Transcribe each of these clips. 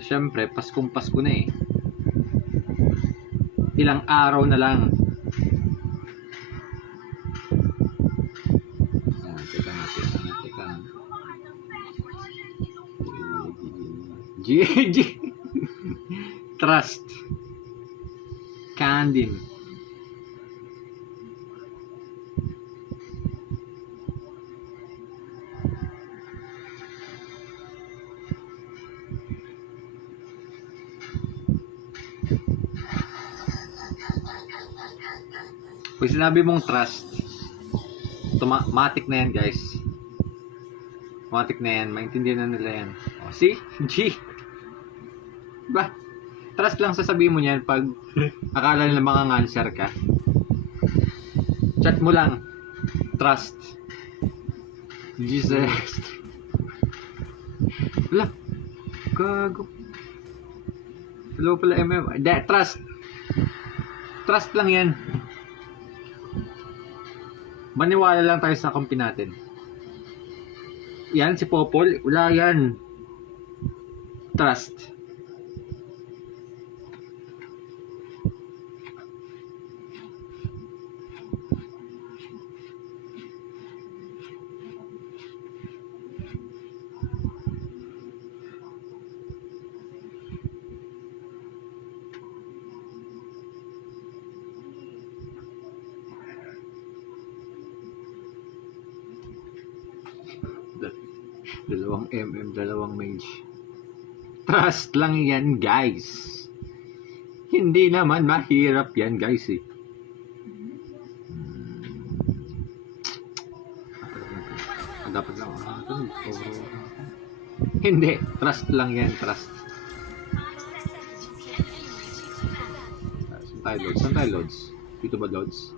So, syempre, Pasko na eh. Ilang araw na lang. Teka. G. Trust. Candin. Pag sinabi mong trust, matik na yan, guys. Matik na yan. Maintindihan na nila yan. O, see? G. Ba? Trust lang sasabihin mo niyan pag akala nila makanganswer ka. Chat mo lang. Trust. Jesus. Wala. Gago. Hello pala, Trust. Trust lang yan. Maniwala lang tayo sa kampi natin. Yan, si Popol. Wala yan. Trust. Dalawang dalawang mage. Trust lang yan, guys. Hindi naman mahirap yan, guys eh. Dapat lang. Hindi. Trust lang yan, trust. Saan tayo, Lods? Dito ba, Lods?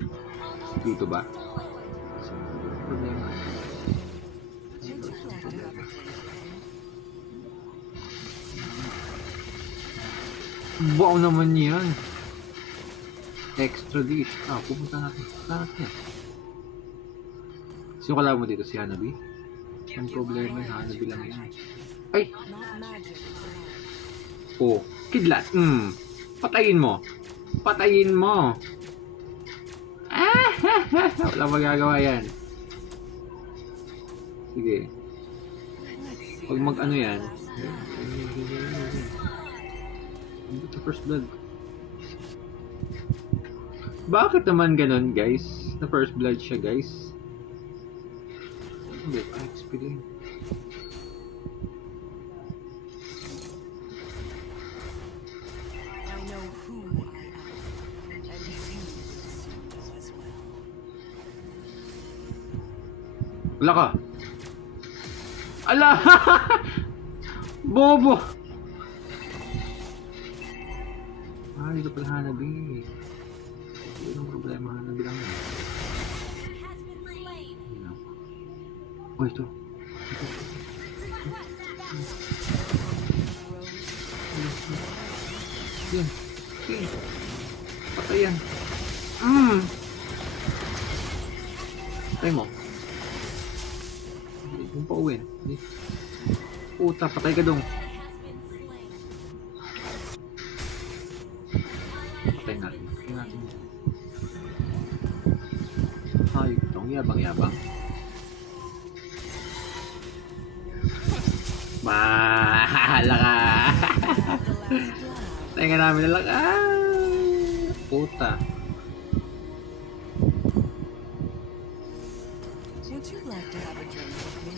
Dito ba? Problema. Wow naman yan. Extra dish. Pupunta natin. Sino kalaban mo dito? Si Hanabi? Ang problema yung Hanabi lang yan. Ay! Oh, kidlat. Patayin mo. Wala magagawa yan. Sige. Pag mag-ano yan. Ito first blood. Bakit naman ganun, guys? Na first blood siya, guys. Hindi, XP din. Wala ka. Ala! Bobo! Dito pala Hanabi. Hindi yung problema, Hanabi lang yan. Oh, ito. Yan. Okay. Patay yan. Patay mo. Hindi mo pa uwin. Puta, patay ka dong. Patay natin. Ay, itong yabang-yabang. Mahala ka. Patay nga namin nalang. Puta. Would you like to have a drink with me?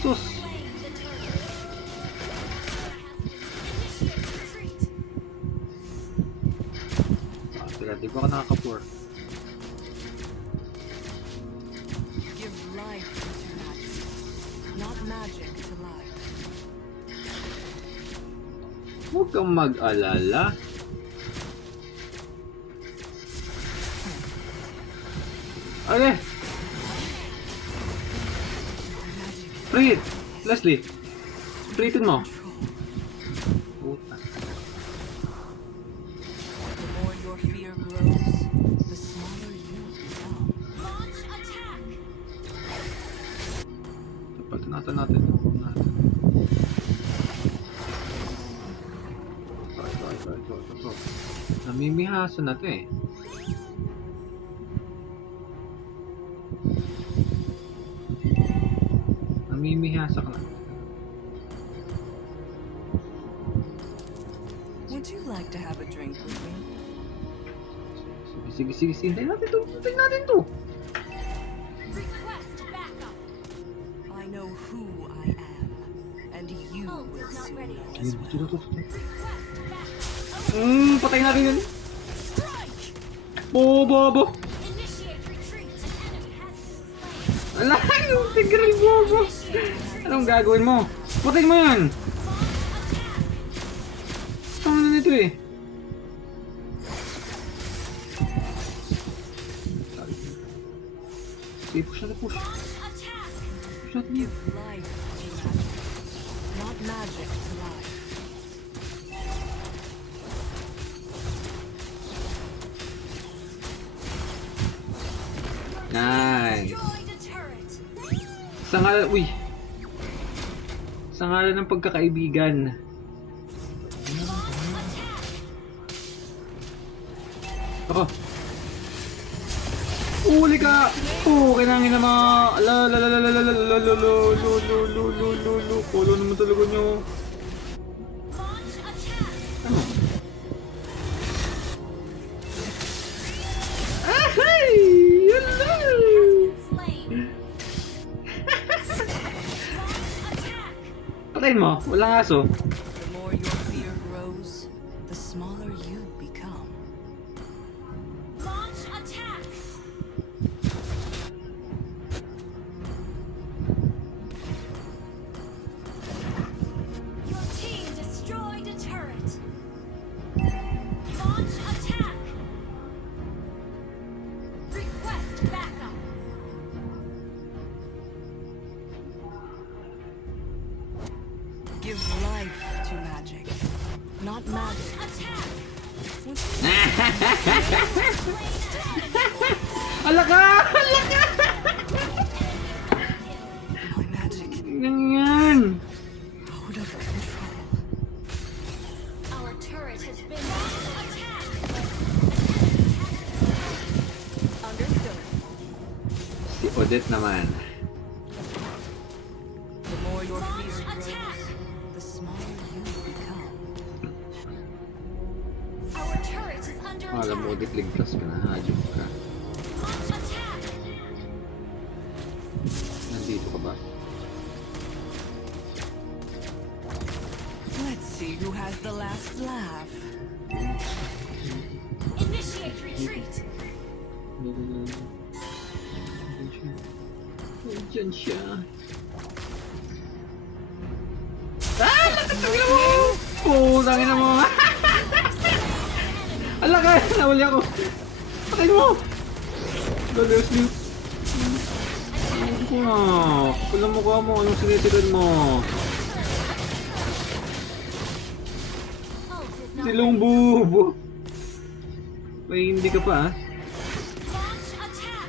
Sus. Di ba ka nakaka-pour? Give life to magic, not magic to life. Huwag kang mag-alala. Ale! Treat! Leslie! Treatin mo! Puta. Bunutan natin yung room natin. Ito. Namimihaso na to eh. Namimihasa ka na. Would you like to have a drink with me? Sige. Hintayin natin to. Request backup. I know who I am, and you Ult will is not soon ready. know as well. Request backup. Patayin natin yun. Strike. Bobo. Initiate retreat. Enemy has been slain. Ala, yung tigre bobo. Anong gagawin mo? Patayin mo yan. Ano na nito eh? Okay, push. Launch attack. Shot me. Give life to magic, not magic to life. Nice. Destroy the turret. Sa ngalan ng pagkakaibigan. Ako. Uli ka! Kinangin na mga... Polo naman talaga nyo. Launch attack. Ano? Ahay! Hello! Slain. Launch attack. Patayin mo. Walang aso. The more your fear grows, the smaller you become. Launch attack. Your team destroyed a turret. Launch attack. Request backup. Give life to magic, not magic. Attack. Ala ka! My magic Ganyan! out of control. Our turret has been attacked. Understood. Si Odette naman. The more your fear Launch grows, attack. the smaller you become. Our turret is under Alam mo, attack. Odette, ligtas ka na. Hajok ka. Launch attack. Nandito ka ba? Let's see who has the last laugh. Initiate retreat. Diyan siya. Nakatagla mo! Tangin na mo! Ala ka! Nawali ako! Pakain mo! Leslie! Ano ko na? Kulang mukha mo. Anong sinitiran mo? Ult is not Silong bubo! May hindi ka pa ah. Launch attack.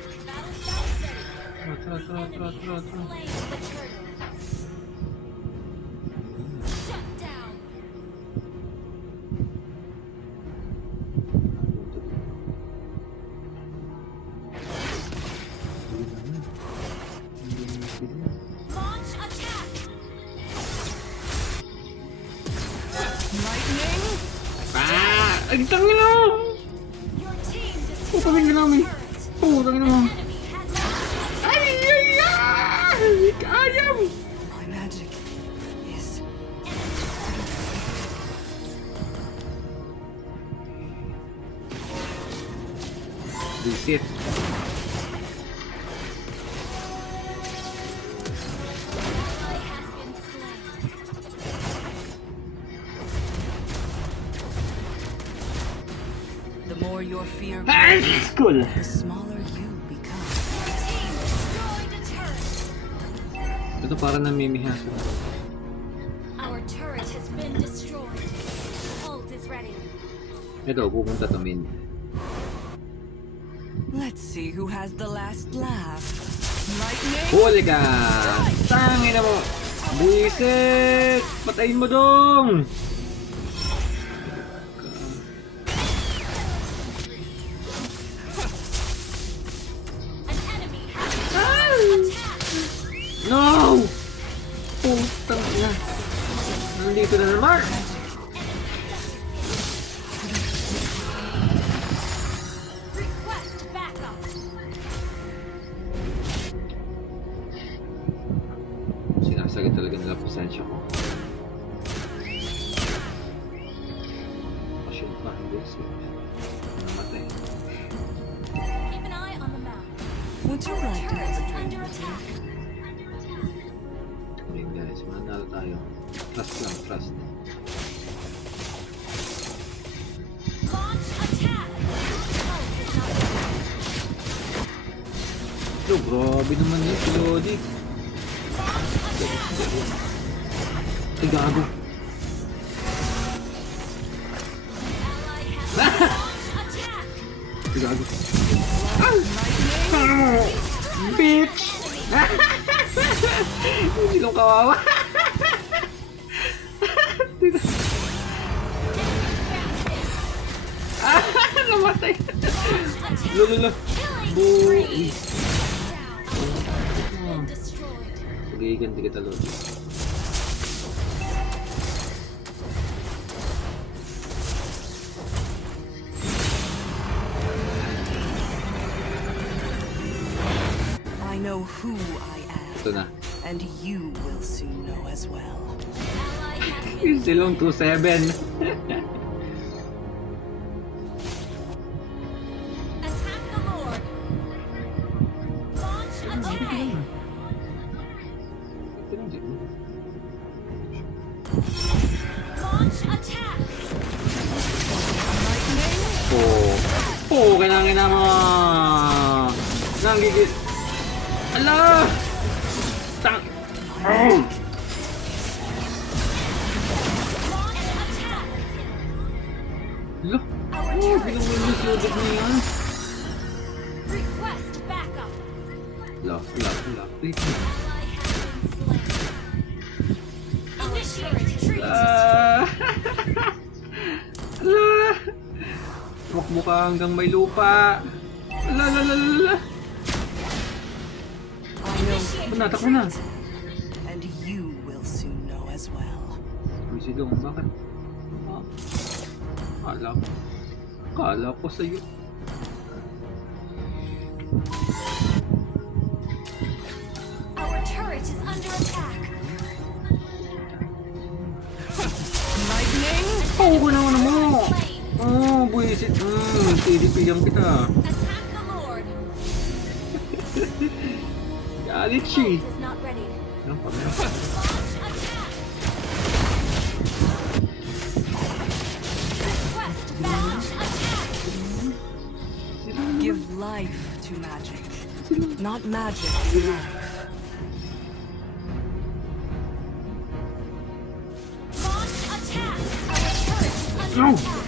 Battle spell ready. Enemy has slain the turtle. Shut down. Launch attack. Lightning? Ay, tangin na! Your team Putangin destroyed na namin! the turret. Tangin na mo! Enemy has Ay! Kayam! My magic is Visit. ally has been slain. the more your fear Ay! grows, School! the smaller you become. Team destroyed a turret. Ito para namimihasa. Our turret has been destroyed. Ult is ready. Ito, pupunta to min. Let's see who has the last laugh. Lightning. Huli ka! Tangin na mo! Buisit! Patayin mo dong! An enemy has launched attack. No! Putang ina. Nandito na naman! Request backup. Sinasagad talaga nila pasensya ko. Pasyon pa, hindi siya. Namatay. Keep an eye on the map. Would you like to Turret have a is drink under with me? attack. Okay guys, manalo tayo. Trust lang, trust. Launch attack. Turret is not ready. Yo, grabe naman yun si Lodi. Launch attack. Ay, gago. Ally has launched attack. Ay, gago. Bitch! Hindi lang kawawa. Namatay. Lolo. Killing Boy. spree. Been destroyed. Pagiganti kita, Lodi. I know who I Ito am, na. and you will soon know as well. Ally has been Yung silong 2-7. attack the Lord. Launch attack. Launch attack. Kailangan na mo. Nanggigit. Ala! Tang. Launch attack. Lo. Our Oh, turret binuwin mo si Odot na yan. request backup. Lock. Ally Wait. has been slain. Initiate retreat. Ah! Ala! Tumakbo ka hanggang may lupa. Ala. I know Takbo na. and you will soon know as well. Uy, silong, bakit? Kala ko sa'yo. Our turret is under attack. Lightning. Oo, naman mo. Slain. Oh, buwisit. TDP-yang kita. Attack the Lord. Galit siya. Ult is not ready. Ano pa ba? Launch attack. Request launch attack. Give life to magic, not magic to life. Launch attack. Our turret is under No. attack.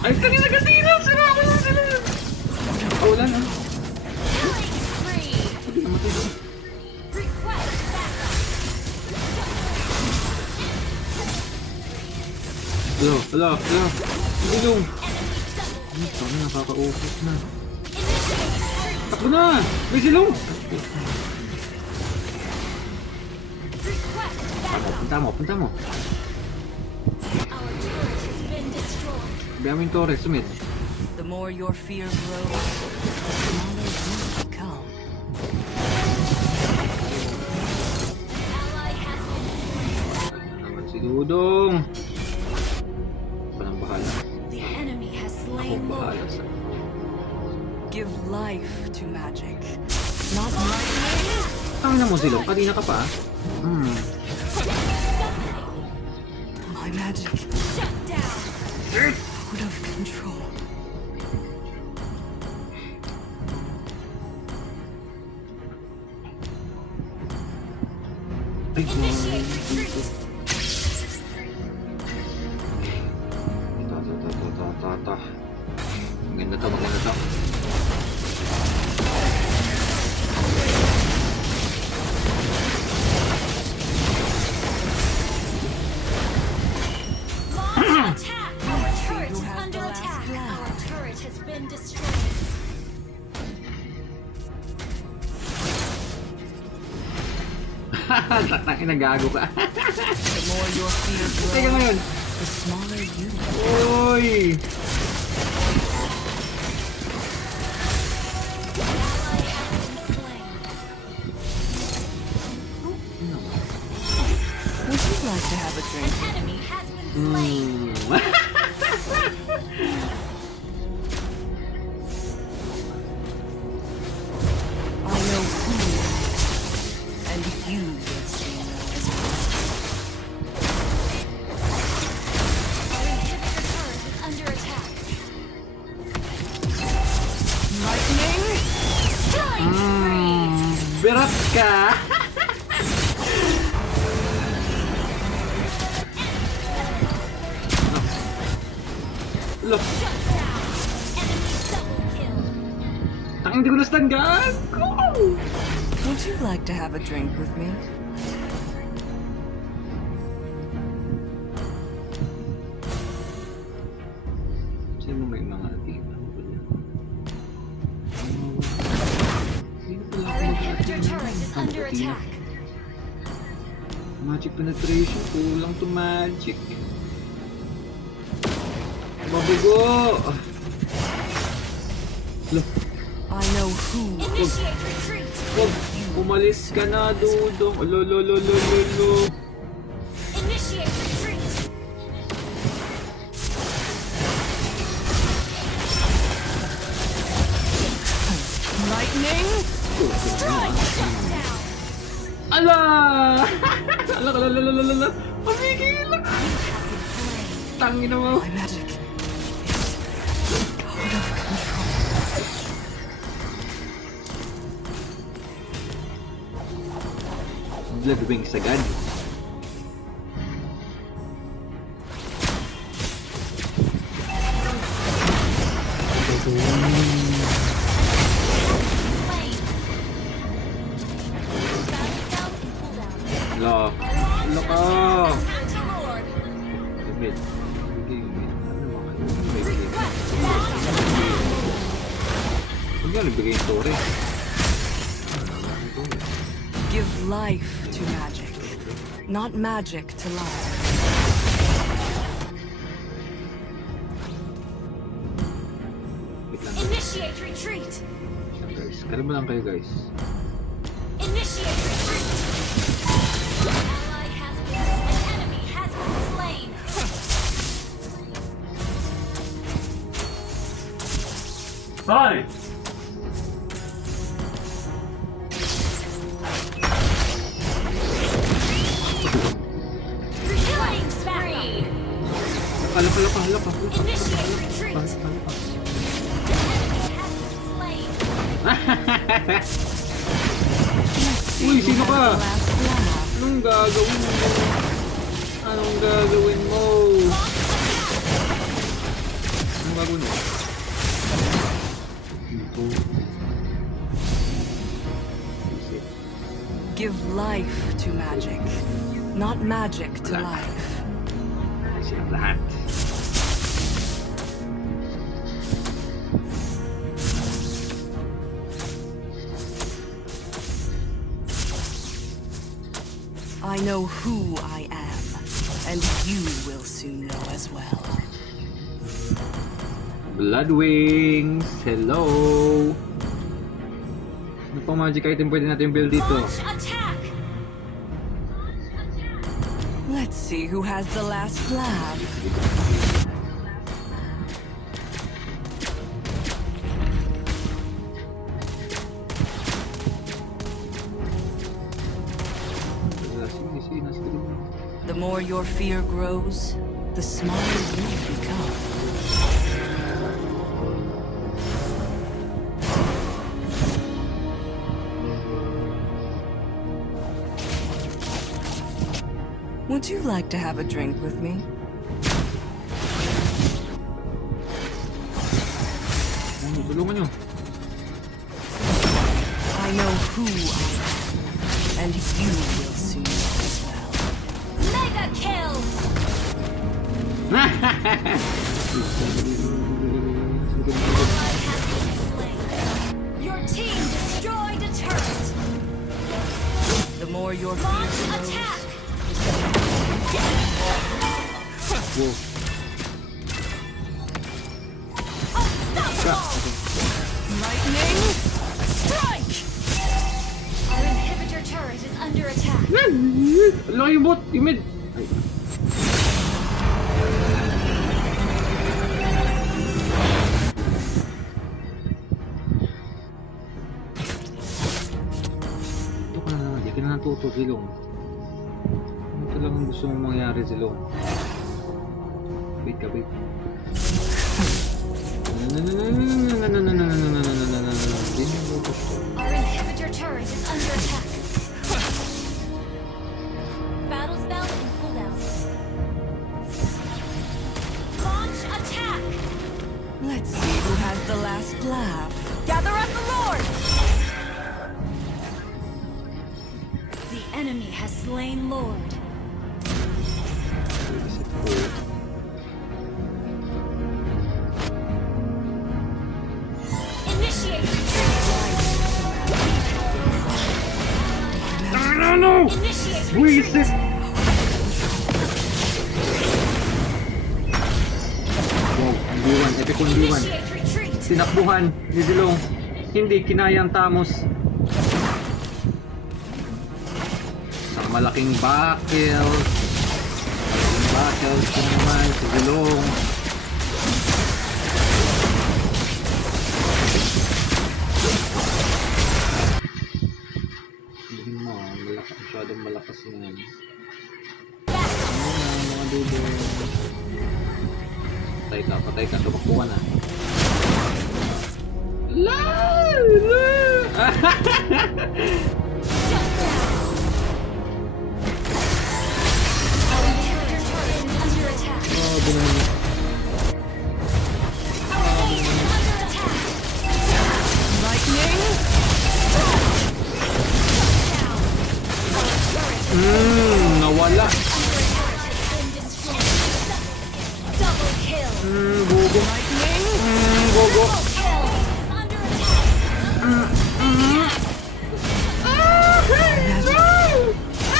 Ay, kanina. Sira ako lang sila. Wala na. Killing spree. Hindi namatay doon. Request backup. Hello. Silong. Enemy double kill. Paano nakakaupos na? Initiate retreat. Takbo na! May silong! Request backup. Punta mo. Our turret has been destroyed. Biya mo yung Torres, sumit. The more your fear grows, the smaller you become. Ally has been slain. Ayan naman si Dudong. Walang bahala. The enemy has Ako slain bahala Lord. sa... Give life to magic, not lightning. Tangin na mo silong, kanina ka pa. My magic Shut down. out of control. Ay, Initiate retreat. Ta. Maganda to. Tatangin na gago ka. The more your fear Teka grows, ngayon. the smaller you become. Uy! Would you like to have a drink? Enemy has been slain. I know who you are, and you will see as well. Our inhibitor turret is under attack. Lightning? Killing spree. Birat ka! Look, Shut down. Enemy double kill. tangin di ko na-stun, gago! Would you like to have a drink with me? Sino may mga team? Our inhibitor turret is under attack. Magic penetration, kulang to magic. Mabigo! Look, I know who. Initiate retreat. wag, umalis ka na, dudong. Lolo. Initiate retreat. Lightning? Strike. Shut down. Ala! Ala. Pamigil! You have been slain. Tangin mo. My magic is out of control. Blood wings agad. Slain. Battlefield cooldown. Ala. Ala ka! Anti-lord. Mid. Ano mga may Request backup. Huwag nga nagbigay yung tore. Give life to magic, not magic to life. Wait lang. Initiate retreat. Guys, kalma lang kayo guys. Initiate retreat. Ally has been. An enemy has been slain. Sorry. Killing spree. Hala ka. Initiate retreat. Enemy has been slain. Uy, sino ka? The last laugh. Anong gagawin mo? Anong gagawin mo? Anong gagawin mo? Ito. Give life to magic, not magic to life. Silang lahat. I know who I am, and you will soon know as well. Blood wings. Hello. Ano pang magic item pwede natin build dito? Launch attack. Let's see who has the last laugh. Sige, nasa likod mo. The more your fear grows, the smaller you become. Would you like to have a drink with me? Tulungan nyo. I know who I am, and you will soon know as well. Mega kill. Ally has been slain. Your team destroyed a turret. The more your Launch fear grows, attack! Whoa. Unstoppable! lightning strike. Our inhibitor turret is under attack. Ala yung bot, yung mid. Ay. Ito ka na naman, di ka na natuto, Zilong. Ano talagang gusto mong mangyari, Zilong? Wait ka, wait. Our inhibitor turret is under attack. Battle spell and cooldown. Launch attack! Let's see who has the last laugh. Gather up the Lord. The enemy has slain Lord. Initiate retreat! No! Initiate Buisit! retreat! Wow, ang diwan, epic ang diwan. Initiate retreat! Sinakbuhan ni Zilong. Hindi kinayang tamos. Isang malaking bakil. Bakil ko naman si Zilong. Hindi mo, malakas, masyadong malakas yan. Ayan, mga dudo. Patay ka, tumakbo ka na. La! Our inhibitor turret is under attack. Oh, ganun. Our base is under attack. Lightning Down. Our turret Nawala. under attack has been destroyed. Double kill. Gogo. lightning Gogo. Double kill. Is under attack.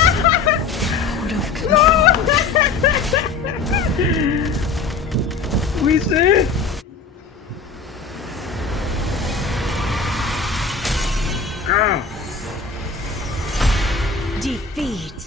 out of control. Buisit! Defeat.